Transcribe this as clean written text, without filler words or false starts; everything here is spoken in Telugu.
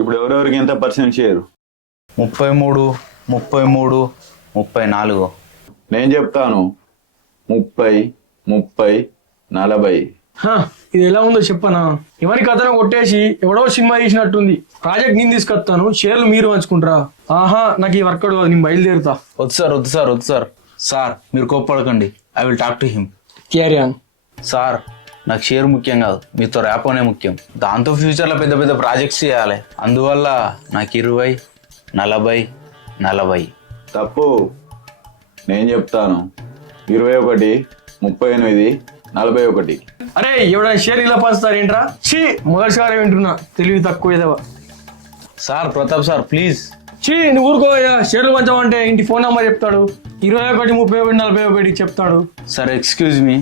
ఇప్పుడు ఎవరెవరికి ఎంత పర్సెంట్ షేర్? 33, 33, 34. నేను చెప్తాను 30, 30, 40. ఇది ఎలా ఉందో చెప్పనా? ఎవరి కథను కొట్టేసి ఎవడో సినిమా తీసినట్టుంది. ప్రాజెక్ట్ నేను తీసుకొస్తాను, షేర్లు మీరు పంచుకుంటారా? ఆహా, నాకు ఈ వర్క్ కాదు, నేను బయలుదేరుతా. వద్దు సార్. సార్ మీరు కోప్పడకండి. I will talk to him. Carry on. Sir నాకు షేర్ ముఖ్యం కాదు, మీతో ర్యాపోనే ముఖ్యం. దాంతో ఫ్యూచర్లో పెద్ద పెద్ద ప్రాజెక్ట్స్ చేయాలి. అందువల్ల నాకు 20, 40, 40. తప్పు. నేను చెప్తాను 21, 38, 41. అరే ఎవడైనా షేర్ ఇలా పంచుతారేంట్రా? చీ, మొదటిసారి వింటున్నా. తెలివి తక్కువ ఏదవా. Sir Pratap sir please. చీ, నువ్వు ఊరుకోవయ్యా. షేర్లు పంచమంటే ఇంటి ఫోన్ నెంబర్ చెప్తాడు. 21, 31, 41 చెప్తాడు. Sir excuse me.